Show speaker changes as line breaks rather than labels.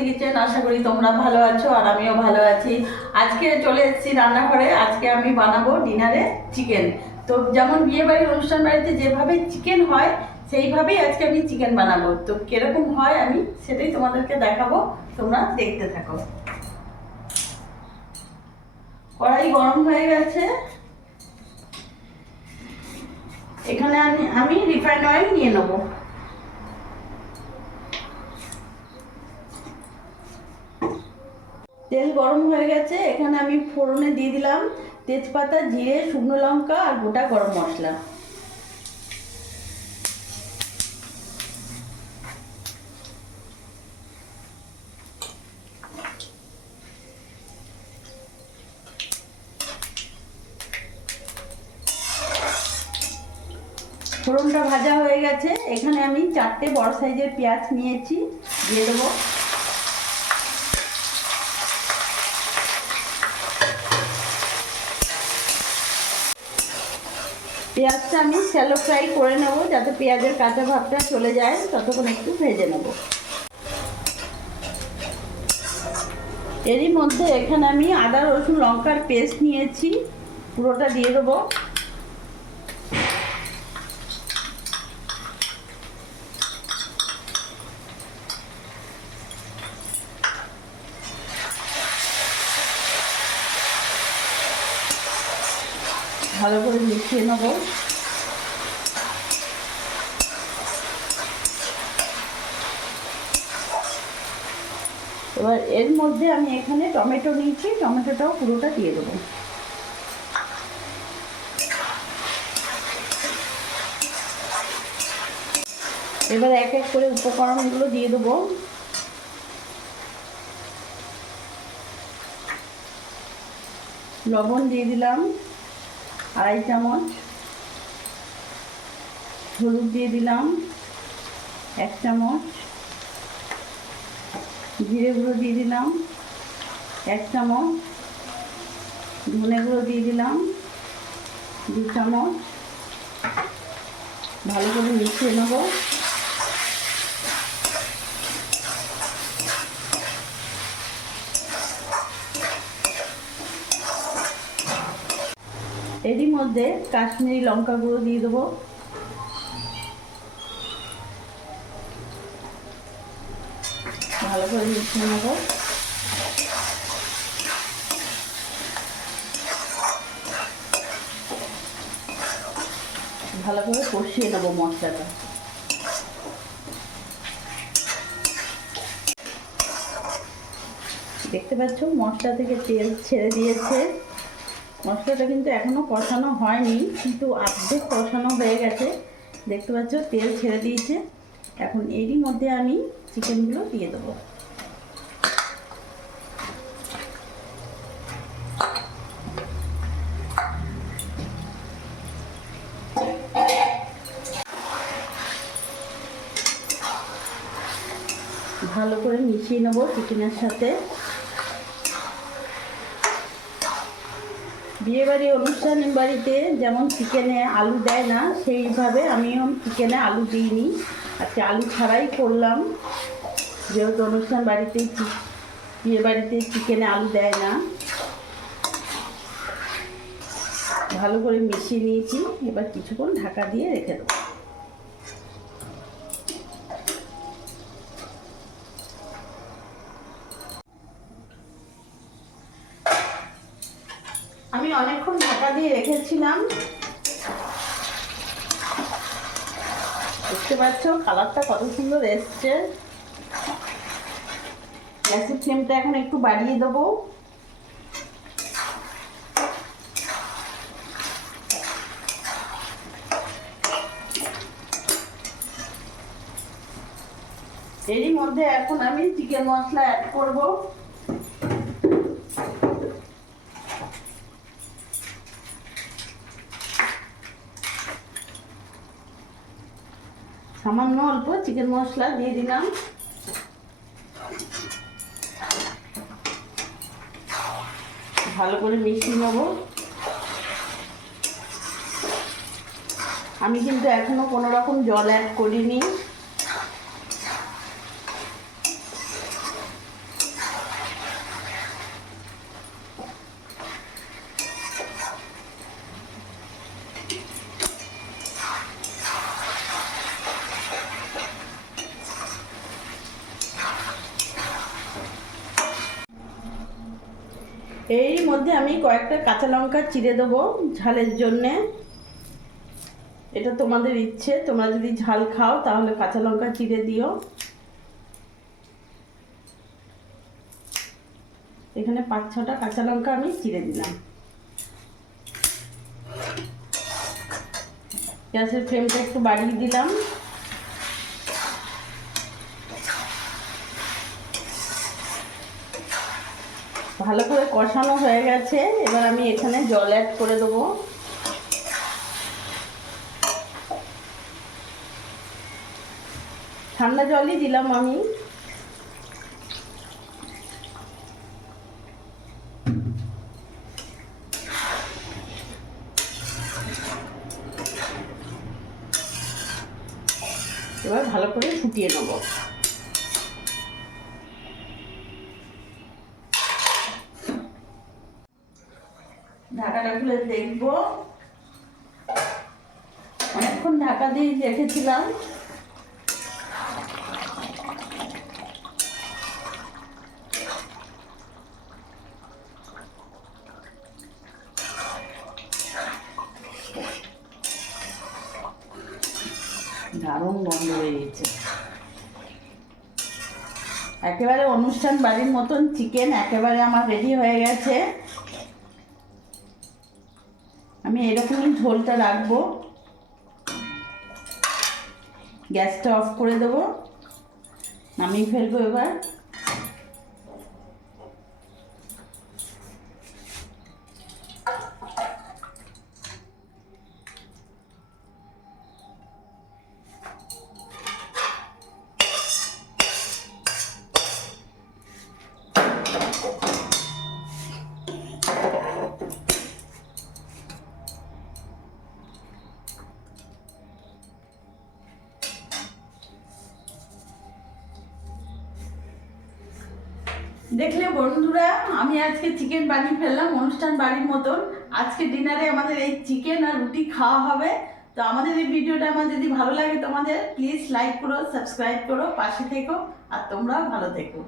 Supriti kitchen আশা করি তোমরা ভালো আছো আর আমিও ভালো আছি। আজকে চলে এসেছি রান্নাঘরে, আজকে আমি বানাবো ডিনারে চিকেন। তো যেমন বিয়ে বাড়ির অনুষ্ঠান বাড়িতে যেভাবে চিকেন হয়, সেইভাবেই আজকে আমি চিকেন বানাবো। তো কীরকম হয় আমি সেটাই তোমাদেরকে দেখাবো, তোমরা দেখতে থাকো। কড়াই গরম হয়ে গেছে। এখানে আমি আমি রিফাইন অয়েল নিয়ে নেব। তেল গরম হয়ে গেছে, এখানে আমি ফোড়নে দিয়ে দিলাম তেজপাতা, জিরে, শুকনো লঙ্কা আর গোটা গরম মশলা। ফোড়নটা ভাজা হয়ে গেছে, এখানে আমি চারটে বড় সাইজের পেঁয়াজ নিয়েছি, দিয়ে দেবো। পেঁয়াজটা আমি শ্যালো ফ্রাই করে নেব, যাতে পেঁয়াজের কাঁচা ভাবটা চলে যায়, ততক্ষণ একটু ভেজে নেব। এরই মধ্যে এখানে আমি আদা, রসুন, লঙ্কার পেস্ট নিয়েছি, পুরোটা দিয়ে দেবো। ভালো করে মিশিয়ে নেব। এবার এর মধ্যে আমি এখানে টমেটো নিয়েছি, টমেটোটাও পুরোটা দিয়ে দেবো। এবার এক এক করে উপকরণগুলো দিয়ে দেবো। লবণ দিয়ে দিলাম। আড়াই চামচ হলুদ দিয়ে দিলাম এক চামচ জিরে গুঁড়ো দিয়ে দিলাম এক চামচ ধনে গুঁড়ো দিয়ে দিলাম দু চামচ ভালো করে মিশিয়ে নেব। এরই মধ্যে কাশ্মীরি লঙ্কা গুঁড়ো দিয়ে দেবো। ভালো করে মিশিয়ে নেব। ভালো করে কষিয়ে নেব মশলাটা। দেখতে পাচ্ছ মশলা থেকে তেল ছেড়ে দিয়েছে। মশলাটা কিন্তু এখনও কষানো হয়নি, কিন্তু অর্ধেক কষানো হয়ে গেছে। দেখতে পাচ্ছ, তেল ছেড়ে দিয়েছে। এখন এরই মধ্যে আমি চিকেনগুলো দিয়ে দেবো। ভালো করে মিশিয়ে নেব চিকেনের সাথে। বিয়েবাড়ি অনুষ্ঠান বাড়িতে যেমন চিকেনে আলু দেয় না, সেইভাবে আমিও চিকেনে আলু দিইনি। আজকে আলু ছাড়াই করলাম। যেহেতু অনুষ্ঠান বাড়িতে বিয়ে বাড়িতে চিকেনে আলু দেয় না। ভালো করে মিশিয়ে নিয়েছি। এবার কিছুক্ষণ ঢাকা দিয়ে রেখে দেবো। আমি অনেকক্ষণ ঢাকা দিয়ে রেখেছিলাম। দেখতে পাচ্ছ, কালারটা কত সুন্দর এসছে। গ্যাসের ফ্লেমটা এখন একটু বাড়িয়ে দেবো। এরই মধ্যে এখন আমি চিকেন মশলা অ্যাড করব। সামান্য অল্প চিকেন মশলা দিয়ে দিলাম। ভালো করে মিশিয়ে নেব। আমি কিন্তু এখনও কোনো রকম জল অ্যাড করিনি। মধ্যে আমি কয়েকটা কাঁচা লঙ্কা চিড়ে দেবো ঝালের জন্যে। এটা তোমাদের ইচ্ছে, তোমরা যদি ঝাল খাও তাহলে কাঁচা লঙ্কা চিড়ে দিও। এখানে পাঁচ ছটা কাঁচা লঙ্কা আমি চিড়ে দিলাম। গ্যাসের ফ্লেমটা একটু বাড়িয়ে দিলাম। ভালো করে কষানো হয়ে গেছে। এবার আমি এখানে জল অ্যাড করে দেবো। ঠান্ডা জলই দিলাম আমি। এবার ভালো করে ফুটিয়ে নেব। ঢাকাটা খুলে দেখব। অনেকক্ষণ ঢাকা দিয়ে দারুণ গন্ধ বেরিয়েছে একেবারে অনুষ্ঠান বাড়ির মতন চিকেন একেবারে আমার রেডি হয়ে গেছে। আমি এরকমই ঝোলটা রাখব। গ্যাসটা অফ করে দেবো। নামিয়ে ফেলব এবার। দেখলে বন্ধুরা, আমি আজকে চিকেন বানিয়ে ফেললাম, অনুষ্ঠান বাড়ির মতন। আজকে ডিনারে আমাদের এই চিকেন আর রুটি খাওয়া হবে। তো আমাদের এই ভিডিওটা আমার যদি ভালো লাগে তোমাদের প্লিজ লাইক করো সাবস্ক্রাইব করো, পাশে থেকো, আর তোমরাও ভালো থেকো।